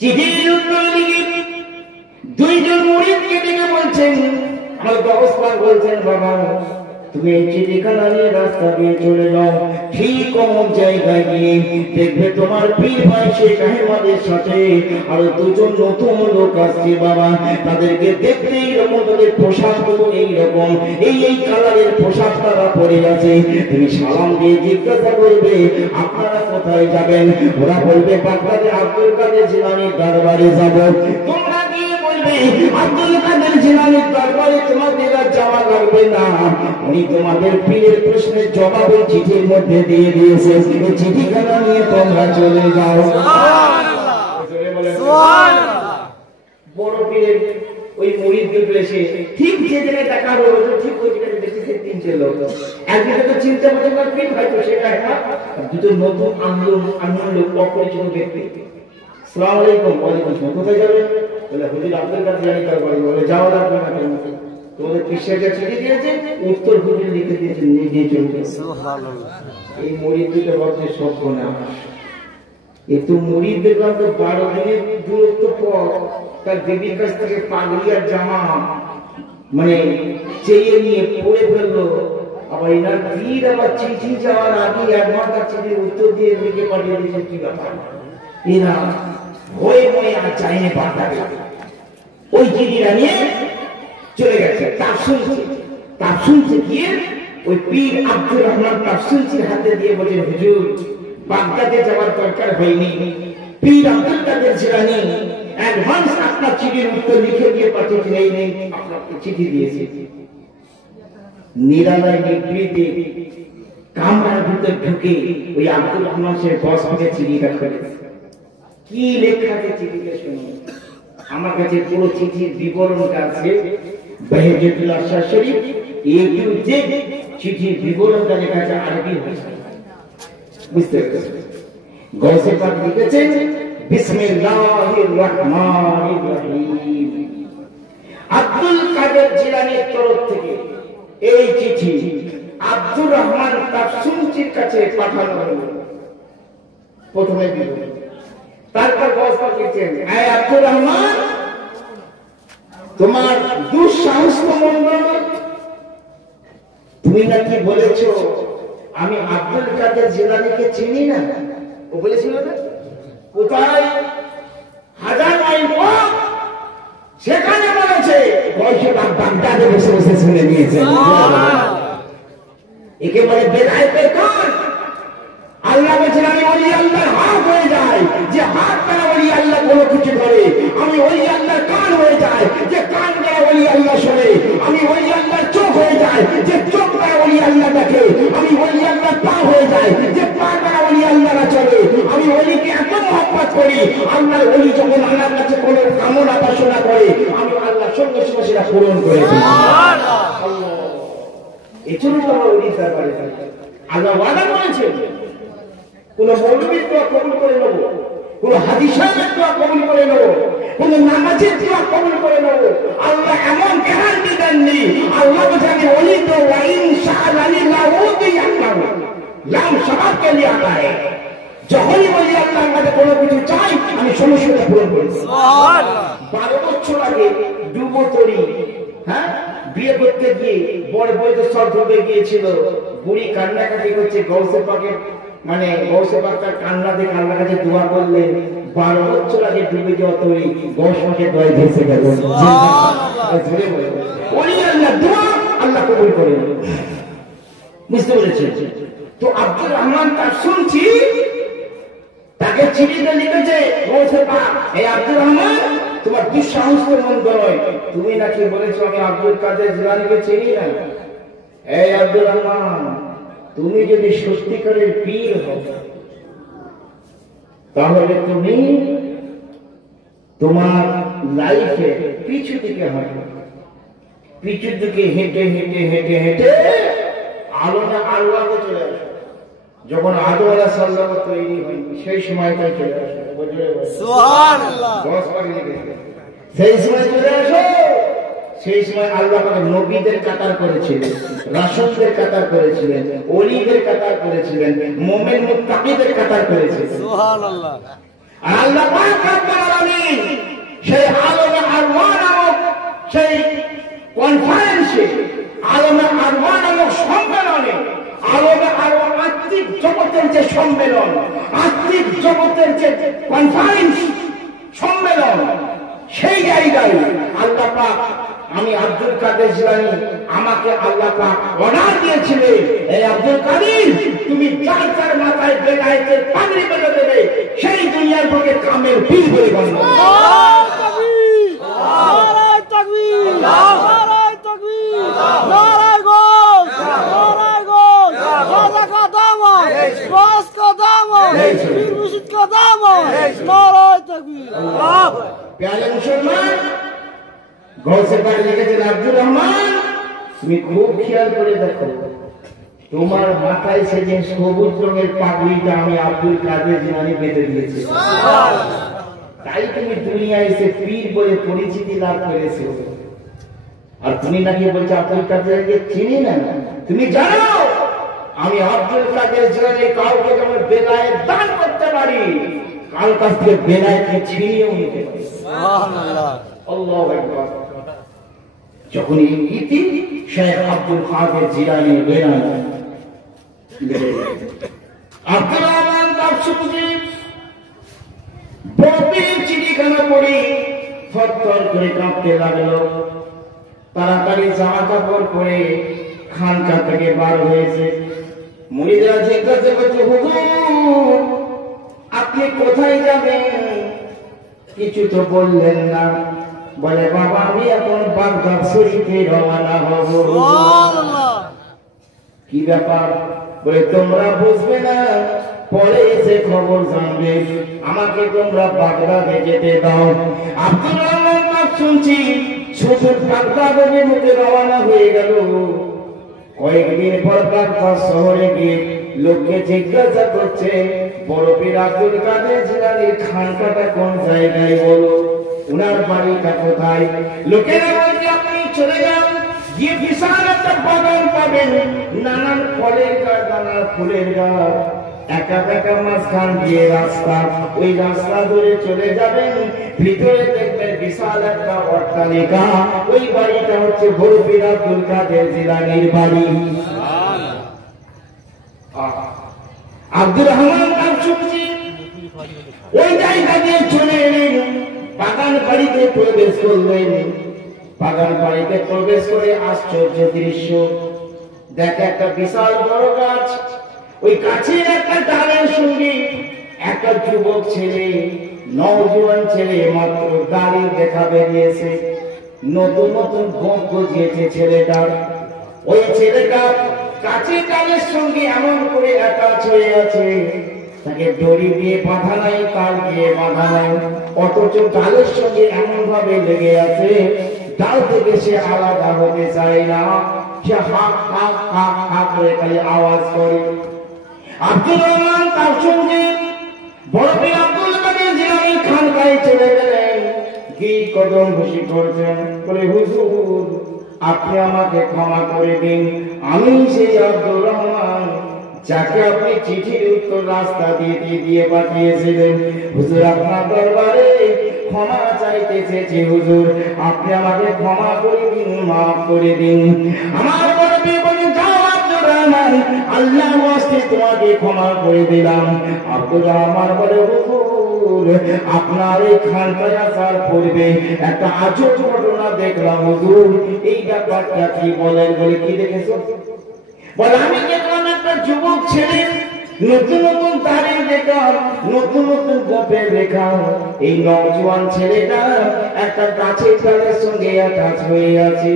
চিঠির উত্তর লিখে দুইজন মুরিদকে ডেকে বলছেন, আমার গৌস পাক বলছেন, বাবা তুমি এই চিঠিখানা নিয়ে রাস্তা দিয়ে চলে যাও, ঠিক অমুক জায়গায় গিয়ে দেখবে তোমার পীর ভাই শেখ আহমদের সাথে আরো দুজন নতুন লোক আসছে বাবা, তাদেরকে দেখতে এইরকম, তাদের পোশাক গুলো এইরকম, এই কালারের পোশাক তারা পরে আছে। তুমি সালাম দিয়ে জিজ্ঞাসা করবে আপনারা কোথায় যাবেন? ওরা বলবে বাগদাদে আব্দুল কাদের জিলানীর দরবারে যাব। তোমরা গিয়ে বলবে আব্দুল কাদের জিলানীর দরবারে তোমাদের আর যাওয়া লাগবে না, উনি তোমাদের পীরের প্রশ্নের জবাব ওই চিঠির মধ্যে দিয়ে দিয়েছে, এই চিঠিখানা নিয়ে তোমরা চলে যাও। বড় পীরের ওই মুরিদ দুটো এসে ঠিক যে জায়গায় টাকা রইল, ঠিক ওই জায়গায় দেখতেছে তিনটে লোক, একদিকে তো চিন্তা করতে পারে পীর হয়তো সেটা একটা, দুটো নতুন আন্দোলন লোক, অপরিচিত ব্যক্তি। আসসালামু আলাইকুম। ওয়ালাইকুম আসসালাম। কোথায় যাবে? বলে হুজুর আব্দুল কাদের জিলানী দরবারে। বলে যাওয়া লাগবে না, কেন? তোমাদের পিসেটা চিঠি দিয়েছে, উত্তর হুজুর লিখে দিয়েছে, নিজে চলবে। এই মুরিদ দুটো বলতে সভ্য না, এ তো মুরিদ দেখলাম তো 12 দিনের দূরত্ব পর তার দেবীর কাছ থেকে পাগড়ি আর জামা মানে চেয়ে নিয়ে পড়ে ফেললো। আবার এনার পীর আবার চিঠি যাওয়ার আগে একবার তার চিঠির উত্তর দিয়ে লিখে পাঠিয়ে দিয়েছে। কি ব্যাপার? এরা হয়ে হয়ে আর চাইনে পাঠাবে, ওই চিঠিটা নিয়ে চলে গেছে। তার শুনছে গিয়ে ওই পীর আব্দুর রহমান তাফসিলচির হাতে দিয়ে বলে, হুজুর বাগদাদে যাওয়ার দরকার হয়নি, পীর আব্দুল কাদের জিলানী অ্যাডভান্স আপনার চিঠির উত্তর লিখে দিয়ে পাঠিয়েছেন, এই নেই আপনাকে চিঠি দিয়েছে। নিরালায় নিবৃতে কামরার ভিতর ঢুকে ওই আব্দুর রহমান সে বস থেকে চিঠিটা করেছে। কি লেখা আছে চিঠিতে শুনুন। আমার কাছে পুরো চিঠির বিবরণটা আছে, বাহিজাতুল আশরার শরীফ A to Z চিঠির বিবরণটা লেখা আছে আরবি ভাষায়, বুঝতে পেরেছেন? গৌসে পাক লিখেছেন, বিসমিল্লাহির রহমানির রহিম, আব্দুল কাদের জিলানীর তরফ থেকে এই চিঠি আব্দুর রহমান তাফসিলচির কাছে পাঠানো হলো। প্রথমে বিবরণ, তারপর গৌস পাক লিখছেন, এই আব্দুর রহমান, তোমার দুঃসাহস মঙ্গল, তুমি নাকি বলেছো আমি আব্দুল কাদের জিলানীকে চিনি না। ও বলেছিল না? কোথায়? 1000 মাইল পথ, সেখানে বলেছে। বাগদাদে বসে বসে শুনে নিয়েছে। একেবারে বেলায়েতের কান। আল্লাহ বলেছেন আমি ওলি আল্লাহর হাত হয়ে যায়, যে হাত দ্বারা ওলি আল্লাহ কোনো কিছু করে। আমি ওলি আল্লাহর কান হয়ে যায়, যে কান দ্বারা ওলি আল্লাহ শোনে। আমি ওলি আল্লাহর চোখ হয়ে যায়, যে চোখ দ্বারা ওলি আল্লাহ দেখে। আমি ওলি আল্লাহর পা হয়ে যায়, যে পা দ্বারা ওলি আল্লাহরা চলে। আমি ওলিকে এত মহব্বত করি, আল্লাহর ওলি যখন আমার কাছে কোনো কামনা বাসনা করে, আমি আল্লাহ সঙ্গে সঙ্গে সেটা পূরণ করে দিই। এই জন্য তো আমার ওলি দরবারে যাই। আল্লাহ ওয়াদা করেছেন, কোন মৌলবীর দোয়া কবুল করে নেব, কোন হাদিস সাহেবের দোয়া কবুল করে নেব, কোন নামাজের দোয়া কবুল করে নেব। আল্লাহ এমন গ্যারান্টি দেননি। আল্লাহ বলেছেন ওলি তো ওয়াইন শাআলানি লাউদিয়ান্নাহু লাম শাবাবকে লিয়া আয়। যখনই বলি আল্লাহর কাছে কোনো কিছু চাই, আমি সমস্যাটা পূরণ করি। সুবহানাল্লাহ। 12 বছর আগে ডুবোতরি, হ্যাঁ, বিয়ে করতে গিয়ে বড় বড় সব ডুবে গিয়েছিল। বুড়ি কান্নাকাটি করছে, গৌসে পাকের মানে গৌসে পাক তার কান্না দেখে আল্লাহর কাছে দোয়া করলেন। 12 বছর আগে ডুবে যাওয়া তরি গৌস পাকের দোয়ায় ভেসে গেল। ওই আল্লাহ দোয়া আল্লাহ কবুল করেন। বুঝতে পেরেছেন? তো আব্দুর রহমান তার শুনছি তাকে চিঠিতে লিখেছে গৌসে পাক, এই আব্দুর রহমান, তোমার দুঃসাহস তো মন্দ নয়, তুমি নাকি বলেছো আমি আব্দুল কাদের জিলানীকে চিনি না। এই আব্দুর রহমান, তুমি যদি সত্যিকারের পীর হও, তাহলে তুমি তোমার লাইফে পিছু দিকে হাঁটো, পিছুর দিকে হেঁটে হেঁটে হেঁটে হেঁটে আলোটা আলো আগে চলে আসো। যখন আদম আলাইহিস সালাম তৈরি হয়নি সেই সময়টাই চলে আসো। সুবহানাল্লাহ। সেই সময় চলে আসো, সেই সময় আল্লাহ পাক নবীদের কাতার করেছিলেন, রাসূলদের কাতার করেছিলেন, ওলিদের কাতার করেছিলেন, মুমিন মুত্তাকিদের কাতার করেছিলেন। সুবহানাল্লাহ। আর আল্লাহ পাক রব্বুল আলামিন সেই আলমে আরওয়াহ নামক সেই কনফারেন্সে, আলমে আরওয়াহ নামক সম্মেলনে, আলমে আরওয়াহ আত্মিক জগতের যে সম্মেলন, আত্মিক জগতের যে কনফারেন্স সম্মেলন, সেই জায়গায় আল্লাহ পাক, আমি আব্দুল কাদের জিলানী, আমাকে আল্লাহ পাক অর্ডার দিয়েছিলেন, এই আব্দুল কাদের তুমি যার যার মাথায় বেলায়েতের পাগড়ি বেঁধে দেবে, সেই দুনিয়ার বুকে কামের পীর বলে গণ্য। নারায়ে তাকবীর, নারায়ে তাকবীর, নারায়ে তাকবীর, নারায়ে গোস, নারায়ে গোস, খাজা কা দামত, বাস কা দামত, পীর মুর্শিদ কা দামত, নারায়ে তাকবীর। প্যারে মুসলমান, গৌসে পাক লিখেছেন আব্দুর রহমান, তুমি খুব খেয়াল করে দেখো, তোমার মাথায় সে যে সবুজ রঙের পাগড়িটা আমি আব্দুল কাদের জিলানী বেঁধে দিয়েছি, তাই তুমি দুনিয়ায় এসে পীর বলে পরিচিতি লাভ করেছো। আর তুমি নাকি বলছো আব্দুল কাদেরকে চিনি না? তুমি জানো আমি আব্দুল কাদের জিলানী কাউকে যেমন বেলায়েত দান করতে পারি, কাল কাছ থেকে বেলায়েতকে ছিনিয়েও নিতে পারি। সুবহানাল্লাহ। আল্লাহু আকবার। যখন এই নীতি শেখ আব্দুল কাদের জিলানী বেলায়েত আব্দুর রহমান তাফসীরী বড়পীর চিঠিখানা পড়ে থরথর করে কাঁপতে লাগলো। তাড়াতাড়ি জামা কাপড় পরে খানকা থেকে বার হয়েছে। মুরিদরা জিজ্ঞাসা করছে, হুজুর আপনি কোথায় যাবেন? কিছু তো বললেন না। বলে, বাবা আমি এখন বাগদাদ শরীফে রওনা হব। সুবহানাল্লাহ। কি ব্যাপার? বলে, তোমরা বুঝবে না, পরে এসে খবর জানবে, আমাকে তোমরা বাগদাদে যেতে দাও। আব্দুর রহমান নাম শুনছি শুধু বাগদাদ অভিমুখে রওনা হয়ে গেল। কয়েকদিন পর বাগদাদ শহরে গিয়ে লোককে জিজ্ঞাসা করছে, বড় পীর আব্দুল কাদের জিলানীর খানকাটা কোন জায়গায়, বলো উনার বাড়িটা কোথায়? লোকেরা বলছে, আপনি চলে যান, গিয়ে বিশাল একটা বাগান পাবেন, নানান ফলের গাছ, নানান ফুলের গাছ, একা একা মাঝখান দিয়ে রাস্তা, ওই রাস্তা ধরে চলে যাবেন, ভিতরে দেখবেন বিশাল একটা অট্টালিকা, ওই বাড়িটা হচ্ছে বড় পীর আব্দুল কাদের জিলানীর বাড়ি। আব্দুর রহমান তাফসীরী ওই জায়গা দিয়ে চলে এলেন, বাগান বাড়িতে প্রবেশ করলেন। বাগান বাড়িতে প্রবেশ করে আশ্চর্য দৃশ্য দেখে, একটা বিশাল বড় গাছ, ওই গাছের একটা ডালের সঙ্গে একটা যুবক ছেলে, নওজোয়ান ছেলে, মাত্র দাড়ি দেখা বেরিয়েছে, নতুন নতুন গোঁফ গজিয়েছে ছেলেটার। ওই ছেলেটা গাছের ডালের সঙ্গে এমন করে অ্যাটাচ হয়ে আছে, তাকে দড়ি দিয়ে বাঁধা নাই, তার দিয়ে বাঁধা নাই, অথচ ডালের সঙ্গে এমন ভাবে লেগে আছে, ডাল থেকে সে আলাদা হতে চায় না, সে হাক হাক হাক হাক করে খালি আওয়াজ করে। আব্দুর রহমান তাফসীরী বড় পীর আব্দুল কাদের জিলানী খানকায় চলে গেলেন, কি কদম খুশি করছেন, বলে, হুজুর আপনি আমাকে ক্ষমা করে দিন, আমি সেই আব্দুর রহমান যাকে আপনি চিঠির উত্তর রাস্তা দিয়ে দিয়ে পাঠিয়েছিলেন। হুজুর আপনার দরবারে ক্ষমা চাইতে চেয়েছি, হুজুর আপনি আমাকে ক্ষমা করে দিন, মাফ করে দিন। আমার বড় পীর বলেন, যাও আব্দুর রহমান, আল্লাহর ওয়াস্তে তোমাকে ক্ষমা করে দিলাম। আব্দুর রহমান বলে, হুজুর আপনার এই খানকায় আসার পূর্বে একটা আজব ঘটনা দেখলাম, হুজুর এই ব্যাপারটা কি বলেন? বলে, কি দেখেছো? বলে, আমি দেখলাম একটা যুবক ছেলে, নতুন নতুন দাড়ি রেখা, নতুন নতুন গোপের রেখা, এই নওজোয়ান ছেলেটা একটা গাছের ডালের সঙ্গে অ্যাটাচ হয়ে আছে।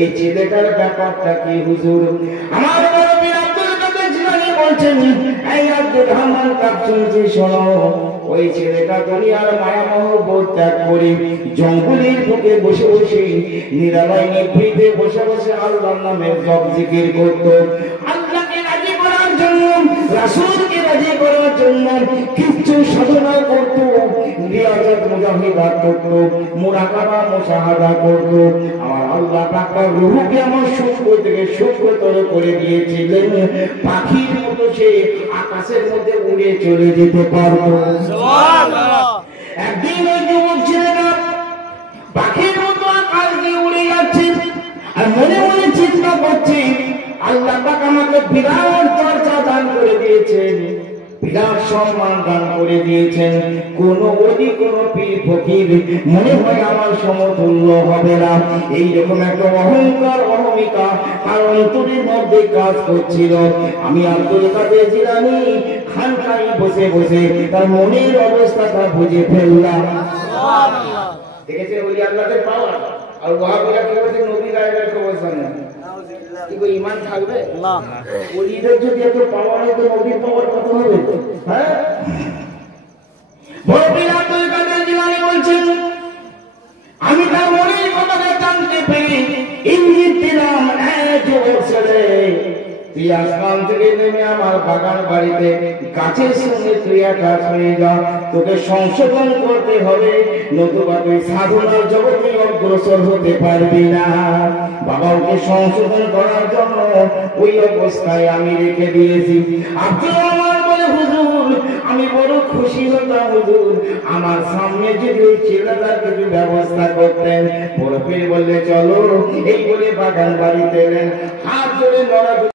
এই ছেলেটার ব্যাপারটা কি হুজুর? আমার বড় পীর আব্দুল কাদের জিলানী বলছেন, এই আব্দুর রহমান তাফসীরী শোনো, ওই ছেলেটা দুনিয়ার মায়া মহব্বত ত্যাগ করে জঙ্গলের বুকে বসে বসে নিরালয় নিভৃতে বসে বসে আল্লাহর নামে জপ জিকির করত। আল্লাহকে রাজি করার জন্য, রাসূলকে রাজি করার জন্য কিছু সাধনা করত, রিয়াজত মুজাহিদাত করতো, মুরাকাবা মুশাহাদা করতো। আমার আল্লাহ পাক তার রূহকে আমার সূক্ষ্ম থেকে সূক্ষ্মতর করে দিয়েছিলেন। পাখির মতো সে আকাশের মধ্যে উড়ে চলে যেতে পারতো। সুবহানাল্লাহ। একদিন ওই যুবক ছেলেটা পাখির মতো আকাশ দিয়ে উড়ে যাচ্ছে, আর মনে মনে চিন্তা করছে, আল্লাহ পাক আমাকে বিরাট চর্চা দান করে দিয়েছেন, বিরাট সম্মান দান করে দিয়েছেন। কোন ওলি কোন পীর ফকির মনে হয় আমার সমতুল্য হবে না। এইরকম একটা অহংকার অহমিকা তার অন্তরের মধ্যে কাজ করছিল। আমি আব্দুল কাদের জিলানী খানকায় বসে বসে তার মনের অবস্থাটা বুঝে ফেললাম। সুবহানাল্লাহ। দেখেছে ওলি আল্লাহদের পাওয়ার। আর ওয়াহাবিরা কি বলছে, নবী গায়েবের খবর জানে না। কি গো, ঈমান থাকবে না। ওলিদের যদি এত পাওয়ার হয় তো নবীর পাওয়ার কত হবে? হ্যাঁ, বড় পীর আব্দুল কাদের জিলানী বলছেন, আমি তার মনের কথাটা জানতে পেরে ইঙ্গিত দিলাম, যুবক ছেলে, তুই আসমান থেকে নেমে আমার বাগান বাড়িতে গাছের সঙ্গে তুই অ্যাটাচ হয়ে যা। তোকে সংশোধন করতে হবে, নতুবা তুই সাধনার জগতে অগ্রসর হতে পারবি না। বাবা ওকে সংশোধন করার জন্য ওই অবস্থায় আমি রেখে দিয়েছি। আব্দুল রহমান বলে, হুজুর আমি বড় খুশি হতাম হুজুর, আমার সামনে যদি ওই ছেলেটার কিছু ব্যবস্থা করতেন। বড় পীর বললে চলো, এই বলে বাগান বাড়িতে এলেন, হাত ধরে নড়া